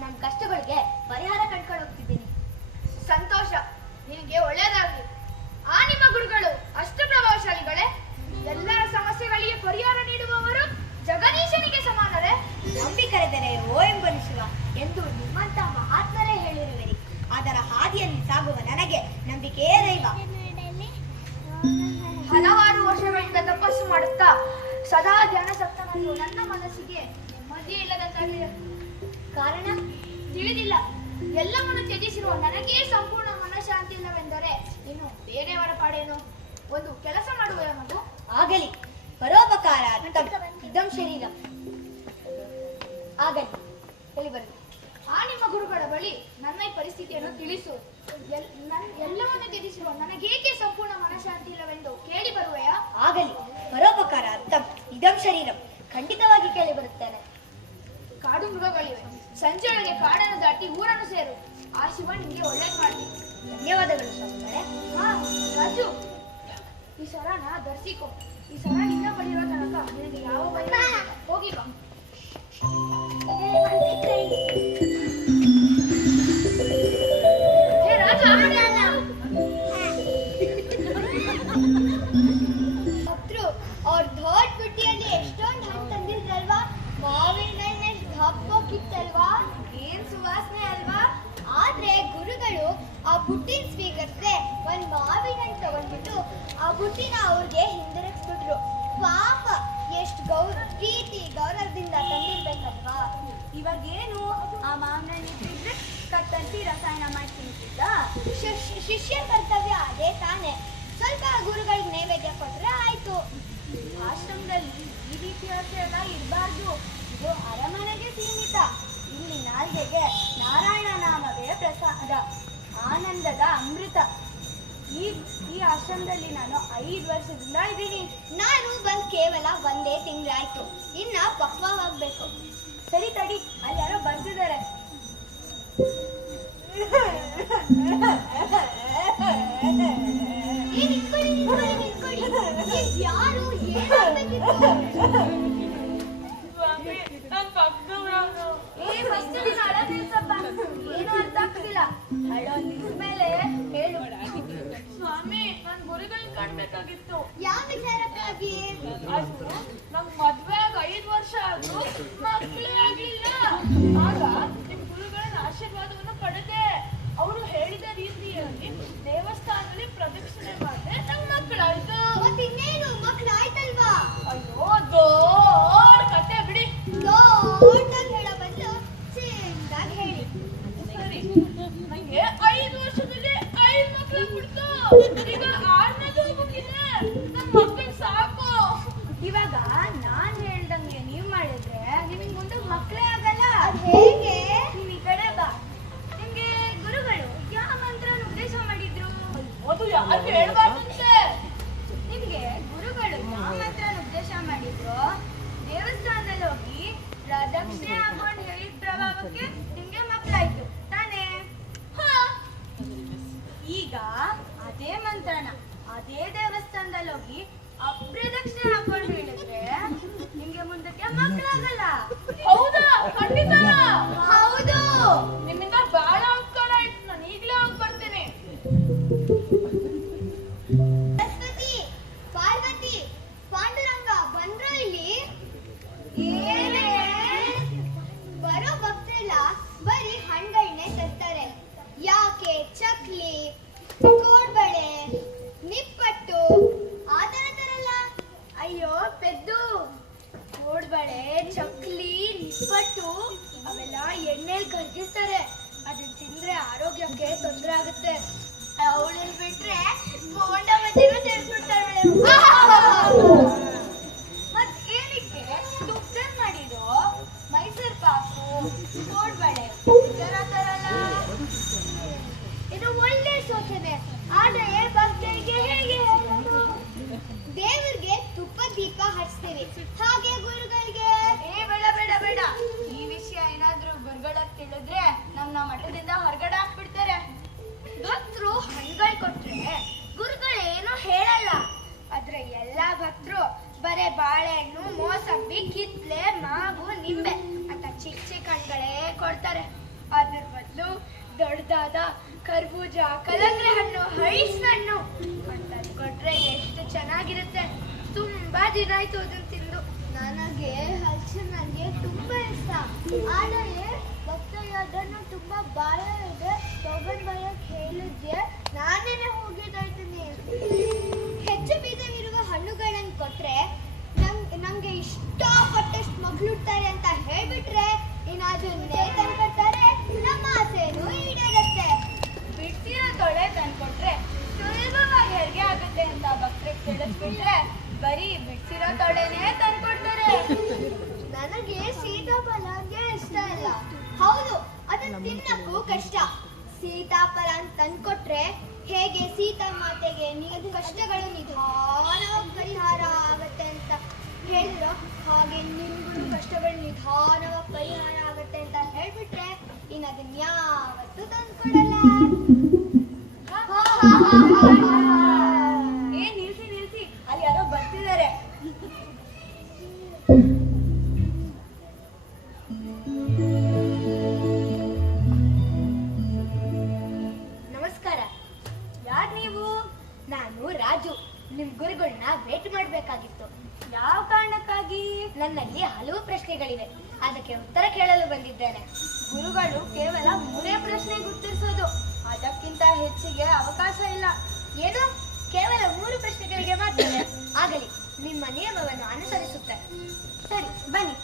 ನನ್ನ ಕಷ್ಟಗಳಿಗೆ ಪರಿಹಾರ ಕಂಡ್ಕೊಂಡು ಹೋಗ್ತಿದ್ದೀನಿ. ಸಂತೋಷ, ನಿನಗೆ ಒಳ್ಳೇದಾಗಲಿ. ಆ ನಿಮ್ಮ ಗುರುಗಳು ಅಷ್ಟು ಪ್ರಭಾವಶಾಲಿಗಳೇ? ಎಲ್ಲರ ಸಮಸ್ಯೆಗಳಿಗೆ ಪರಿಹಾರ ನೀಡುವವರು ಜಗದೀಶನಿಗೆ ಸಮಾನರೇ? ನಂಬಿ ಕರೆದರೆ ಓ ಎಂಬನು ಶಿವ ಎಂದು ನಿಮ್ಮಂತ ಮಹಾತ್ಮರೇ ಹೇಳಿರುವಿರಿ. ಅದರ ಹಾದಿಯಲ್ಲಿ ಸಾಗುವ ನನಗೆ ನಂಬಿಕೆಯೇ ದೈವ. ಹಲವಾರು ವರ್ಷಗಳಿಂದ ತಪಸ್ಸು ಮಾಡುತ್ತಾ ಸದಾ ಧ್ಯಾನಸಕ್ತನಾಗಿರುವ ನನ್ನ ಮನಸ್ಸಿಗೆ ನೆಮ್ಮದಿಯೇ ಇಲ್ಲದಂತಾಗಿದೆ. ಕಾರಣ ತಿಳಿದಿಲ್ಲ. ಎಲ್ಲವನ್ನು ತ್ಯಜಿಸಿರುವ ನನಗೇ ಸಂಪೂರ್ಣ ಮನಃಶಾಂತಿ ಇಲ್ಲವೆಂದರೆ ಇನ್ನು ಬೇರೆಯವರ ಪಾಡೇನು? ಒಂದು ಕೆಲಸ ಮಾಡುವ ಮಗು. ಆಗಲಿ, ಪರೋಪಕಾರ ಇದಂ ಶರೀರಂ. ಆಗಲಿ, ಹೇಳಿ ಬರಲಿ. ಆ ನಿಮ್ಮ ಗುರುಗಳ ಬಳಿ ನನ್ನ ಈ ಪರಿಸ್ಥಿತಿಯನ್ನು ತಿಳಿಸು. ಎಲ್ಲವನ್ನು ತ್ಯಜಿಸಿರುವ ನನಗೇಕೆ ಸಂಪೂರ್ಣ ಮನಃಶಾಂತಿ ಇಲ್ಲವೆಂದು ಕೇಳಿ ಬರುವೆಯಾ? ಆಗಲಿ, ಪರೋಪಕಾರ ಇದಂ ಶರೀರಂ. ಖಂಡಿತವಾಗಿ ಕೇಳಿ ಬರುತ್ತೇನೆ. ಕಾಡು ಮೃಗಗಳಿವೆ. ಸಂಜೆಯೊಳಗೆ ಕಾಡನ್ನು ದಾಟಿ ಊರನ್ನು ಸೇರು. ಆ ಶಿವ ನಿಮಗೆ ಒಳ್ಳೇದು ಮಾಡಲಿ. ಧನ್ಯವಾದಗಳು ಸ್ವಾಮಿಗಳೇ. ಹಾ ರಾಜು, ಈ ಸರನ ಧರಿಸಿಕೊ. ಈ ಸರ ನಿನ್ನ ಬಳಿ ಇರೋ ತನಕ ನಿನಗೆ ಯಾವ ಭಯ ಇಲ್ಲ. ಹೋಗಿ ಬಾ. ಹೇ ರಾಜು, ಭಕ್ತರು ಅವ್ರ ದೊಡ್ಡ ಬುಟ್ಟಿಯಲ್ಲಿ ಎಷ್ಟೊಂದು ಹಣ್ಣು ತಂದಿದ್ದಲ್ವಾ? ಮಾವಿನ ಹಣ್ಣು ಎಷ್ಟು ದಪ್ಪಕ್ಕಿತ್ತಲ್ವಾ? ಏನ್ ಸುವಾಸನೆ ಅಲ್ವಾ? ಆದ್ರೆ ಗುರುಗಳು ಆ ಬುಟ್ಟಿನ ಸ್ವೀಕರಿಸದೆ ಒಂದ್ ಮಾವಿನ ಹಣ್ಣು ತಗೊಂಡ್ಬಿಟ್ಟು ಆ ಬುಟ್ಟಿನ ಅವ್ರಿಗೆ ಹಿಂದಿರುಗಿಸ್ಬಿಟ್ರು. ಪಾಪ, ಎಷ್ಟು ಪ್ರೀತಿ ಗೌರವದಿಂದ ತಂದಿರ್ಬೇಕಲ್ವಾ? ಇವಾಗ ಏನು ಆ ಮಾವಿನ ಹಣ್ಣು ಇಟ್ಟಿದ್ರೆ ಕತ್ತರಿಸಿ ರಸಾಯನ ಮಾಡಿ ತಿಂತಿದ್ದ? ಶಿಷ್ಯ ಕರ್ತವ್ಯ ಅದೇ ತಾನೆ. ಸ್ವಲ್ಪ ಗುರುಗಳಿಗೆ ನೈವೇದ್ಯ ಕೊಟ್ರೆ ಆಯ್ತು. ಆಶ್ರಮದಲ್ಲಿ ಈ ರೀತಿ ಎಲ್ಲ ಇರಬಾರ್ದು. ಇದು ಅರಮನೆಗೆ ಸೀಮಿತ. ಇಲ್ಲಿ ನಾಲ್ಗೆಗೆ ನಾರಾಯಣ ನಾಮವೇ ಪ್ರಸಾದ, ಆನಂದದ ಅಮೃತ. ಈ ಆಶ್ರಮದಲ್ಲಿ ನಾನು 5 ವರ್ಷದಿಂದ ಇದ್ದೀನಿ. ನಾನು ಬಂದ್ ಕೇವಲ ಒಂದೇ ತಿಂಗಳಾಯ್ತು. ಇನ್ನ ಪಕ್ವವಾಗ್ಬೇಕು. ಸರಿ ತಡಿ, ಅಲ್ಲಿ ಯಾರೋ ಬರ್ತಿದ್ದಾರೆ. ಯಾರು ಏನು ಅರ್ಥ ಆಗ್ತಿಲ್ಲ. ಹಳೋ ನಿಲ್ಮೇಲೆ ಹೇಳು. ಸ್ವಾಮಿ, ನನ್ ಗುರುಗಳನ್ನ ಕಾಣ್ಬೇಕಾಗಿತ್ತು. ಯಾವ ವಿಚಾರಕ್ಕಾಗಿ? ನಮ್ ಮದ್ವೆ ಆಗ 5 ವರ್ಷ ಆದ್ರೂ ಮಕ್ಕಳೇ ಆಗ್ಲಿಲ್ಲ. ಆಗ ನಿಮ್ ಗುರುಗಳನ್ನ ಆಶೀರ್ವಾದವನ್ನು ಪಡೆದೆ. ಅವರು ಹೇಳಿದ ರೀತಿಯಲ್ಲಿ ದೇವಸ್ಥಾನದಲ್ಲಿ ಪ್ರದಕ್ಷಿಣೆ ಮಾಡಿದ್ರೆ ನಮ್ ಮಕ್ಕಳಾಯ್ತು. ಮತ್ತಿನ್ನೇನು ಮಕ್ಕಳಾಯ್ತಲ್ವಾ? ಅಯ್ಯೋ, ದೊಡ್ಡ ಕತೆ ಬಿಡಿ. ದೊಡ್ಡದಾಗಿ ಹೇಳ ಬಂದು ಚಿಂದಾಗಿ ಹೇಳಿ. ಸರಿ, ನಂಗೆ 5 ವರ್ಷದಲ್ಲಿ 5 ಮಕ್ಕಳು ಬಿಡ್ತು. ಈಗ 6ನೇದು ಹೋಗಿದೆ. ನಮ್ ಮಕ್ಕಳು ಸಾಕು. ಇವಾಗ ನಾನ್ ಹೇಳ್ದಂಗೆ ನೀವ್ ಮಾಡಿದ್ರೆ ನಿಮಗೆ ಮುಂದೆ ಮಕ್ಕಳೇ ಆಗಲ್ಲ. ಹೇಗೆ? ನೀವ್ ಈ ಕಡೆ ಬಾ. ನಿಮ್ಗೆ ಗುರುಗಳು ಯಾವ ಮಂತ್ರನ ಉಪದೇಶ ಮಾಡಿದ್ರು? ಅದು ಯಾರು ಹೇಳ್ಬಾರ್ದಂತೆ. ನಿಮ್ಗೆ ಗುರುಗಳು ಯಾವ ಮಂತ್ರನ ಉಪದೇಶ ಮಾಡಿದ್ರು? ದೇವಸ್ಥಾನದಲ್ಲಿ ಹೋಗಿ ಪ್ರದಕ್ಷಿಣೆ ಹಾಕೊಂಡು ಹೇಳಿದ ಪ್ರಭಾವಕ್ಕೆ ನಿಮ್ಗೆ ಮಕ್ಕಳಾಯ್ತು ತಾನೇ? ಈಗ ಅದೇ ಮಂತ್ರನ ಅದೇ ದೇವಸ್ಥಾನದಲ್ಲಿ ಹೋಗಿ ಅಪ್ರದಕ್ಷಿಣೆ ಹಾಕೊಂಡು ಹೇಳಿದ್ರೆ ನಿಮ್ಗೆ ಮುಂದಕ್ಕೆ ಮಕ್ಕಳಾಗಲ್ಲ. ಹೌದಾ? ಖಂಡಿತ ಹೌದು. ನಿಮ್ಮಿಂದ ಬಹಳ ಉಪಕಾರ ಆಯ್ತು. ನಾನು ಈಗಲೇ ಹೋಗಿ ಬರ್ತೇನೆ. ಸರಸ್ವತಿ, ಪಾರ್ವತಿ, ಪಾಂಡುರಂಗ ಬಂದ್ರು ಇಲ್ಲಿ? ಏನೇ ಬರೋ ಭಕ್ತರೆಲ್ಲ ಬರೀ ಹಣ್ಣುಗಳನ್ನೇ ತರ್ತಾರೆ. ಯಾಕೆ? ಚಕ್ಲಿ, ಕೋಡ್ಬಳೆ, ನಿಪ್ಪಟ್ಟು ಆ ತರ ತರಲ್ಲ. ಅಯ್ಯೋ ಪೆದ್ದು, ಕೋಡ್ಬಳೆ, ಚಕ್ಲಿ, ನಿಪ್ಪಟ್ಟು ಅವೆಲ್ಲ ಎಣ್ಣೆಲಿ ಕರಗಿಸ್ತಾರೆ. ಅದನ್ನ ತಿಂದ್ರೆ ಆರೋಗ್ಯಕ್ಕೆ ತೊಂದರೆ ಆಗುತ್ತೆ. ಅವಳನ್ನ ಬಿಟ್ರೆ ಬೋಂಡ ಬಜ್ಜಿನೂ ಸೇರಿಸ್ಬಿಡ್ತಾಳೆ. ಮತ್ ಏನಕ್ಕೆ ತುಪ್ಪದಲ್ಲಿ ಮಾಡಿರೋ ಮೈಸೂರು ಪಾಕು, ಕೋಡ್ಬಳೆ ತರ ತರಲ್ಲ. ಇದು ಒಳ್ಳೆ ಸೂಚನೆ. ಆದ್ರೆ ಭಕ್ತರಿಗೆ ಹೇಗೆ ಹೇಳೋದು? ದೇವರಿಗೆ ತುಪ್ಪ ದೀಪ ಹಚ್ತೀವಿ, ಹಾಗೆ ಗುರುಗಳಿಗೆ ಬೇಡ ಬೇಡ ಬೇಡ. ಈ ವಿಷಯ ಏನಾದ್ರೂ ಗುರುಗಳ ತಿಳಿದ್ರೆ ನಮ್ಮ ಮಠದಿಂದ ಹೊರಗಡೆ ಹಾಕ್ಬಿಡ್ತಾರೆ. ಭಕ್ತರು ಹಣ್ಣುಗಳು ಕೊಟ್ರೆ ಗುರುಗಳೇನು ಹೇಳಲ್ಲ. ಆದ್ರೆ ಎಲ್ಲಾ ಭಕ್ತರು ಬರೇ ಬಾಳೆಹಣ್ಣು, ಮೋಸಂಬಿ, ಕಿತ್ಲೆ, ಮಾವು, ನಿಂಬೆ ಅಂತ ಚಿಕ್ಕ ಚಿಕ್ಕ ಹಣ್ಣುಗಳೇ ಕೊಡ್ತಾರೆ. ಅದ್ರ ಬದಲು ದೊಡ್ಡದಾದ ಕರ್ಬೂಜ, ಕಲಂಗಡಿ ಹಣ್ಣು, ಹಣ್ಣು ಅಂತ ಕೊಟ್ರೆ ಎಷ್ಟು ಚೆನ್ನಾಗಿರುತ್ತೆ. ತುಂಬಾ ದಿನ ಆಯ್ತು ಅದನ್ನ ತಿಂದು. ನನಗೆ ಹಲಸಿನ ನನಗೆ ತುಂಬಾ ಇಷ್ಟ. ಆದರೆ ಭಕ್ತಯ್ಯ ಅದನ್ನು ತುಂಬಾ ಬಾಯ ಇದೆ, ತಗೊಂಡ್ ಬರಕ್ ಹೇಳಿದ್ದೆ, ನಾನೇನೆ ಹೋಗಿದ್ದಾಯ್ತೀನಿ. ಹೆಚ್ಚು ಬೀಜವಿರುವ ಹಣ್ಣುಗಳನ್ನು ಕೊಟ್ರೆ ನಮ್ಗೆ ಇಷ್ಟಪಟ್ಟಷ್ಟು ಮಗ್ಳುಡ್ತಾರೆ ಅಂತ ಹೇಳ್ಬಿಟ್ರೆ ಇನ್ನದನ್ನೇ ತಂದ್ಕೊಡ್ತಾರೆ, ನಮ್ಮ ಆಸೆನೂ ಈಡೇರುತ್ತೆ. ಬಿಡ್ಸಿರೋ ತೊಳೆ ತಂದ್ಕೊಟ್ರೆ ಸುಲಭವಾಗಿ ಹೆರಿಗೆ ಆಗುತ್ತೆ ಅಂತ ಭಕ್ತರಿಗೆ ತಿಳಿಸ್ಬಿಟ್ರೆ ಬರೀ ಬಿಡ್ಸಿರೋ ತೊಳೆನೇ ತಂದ್ಕೊಡ್ತಾರೆ. ನನಗೆ ಸೀತಾಫಲ ಅಂದ್ರೆ ಇಷ್ಟ ಇಲ್ಲ. ಹೌದು, ಅದನ್ನ ತಿನ್ನಕ್ಕೂ ಕಷ್ಟ. ಸೀತಾಫಲ ಅಂತ ತಂದ್ಕೊಟ್ರೆ ಹೇಗೆ ಸೀತಾ ಮಾತೆಗೆ ಕಷ್ಟಗಳು ನಿಧಾನವಾಗಿ ಪರಿಹಾರ ಆಗತ್ತೆ ಅಂತ ಹೇಳಿದ್ರು, ಹಾಗೆ ನಿಮ್ಗೂ ಕಷ್ಟಗಳು ನಿಧಾನವಾಗಿ ಪರಿಹಾರ ಆಗತ್ತೆ ಅಂತ ಹೇಳ್ಬಿಟ್ರೆ ಇನ್ನು ಅದನ್ನ ಯಾವತ್ತೂ ತಂದ್ಕೊಡಲ್ಲ. ನಿಲ್ಸಿ ಅಲ್ಲಿ ಯಾರೋ ಬರ್ತಿದ್ದಾರೆ. ನಮಸ್ಕಾರ. ಯಾರು ನೀವು? ನಾನು ರಾಜು. ನಿಮ್ ಗುರುಗಳನ್ನ ಭೇಟಿ ಮಾಡ್ಬೇಕಾಗಿತ್ತು. ಯಾವ ಕಾರಣಕ್ಕಾಗಿ? ನನ್ನಲ್ಲಿ ಹಲವು ಪ್ರಶ್ನೆಗಳಿವೆ, ಅದಕ್ಕೆ ಉತ್ತರ ಕೇಳಲು ಬಂದಿದ್ದೇನೆ. ಗುರುಗಳು ಕೇವಲ 3 ಪ್ರಶ್ನೆ ಉತ್ತರಿಸೋದು, ಅದಕ್ಕಿಂತ ಹೆಚ್ಚಿಗೆ ಅವಕಾಶ ಇಲ್ಲ. ಏನು? ಕೇವಲ 3 ಪ್ರಶ್ನೆಗಳಿಗೆ ಮಾತ್ರ? ಆಗಲಿ, ನಿಮ್ಮ ನಿಯಮವನ್ನು ಅನುಸರಿಸುತ್ತೇನೆ. ಸರಿ, ಬನ್ನಿ.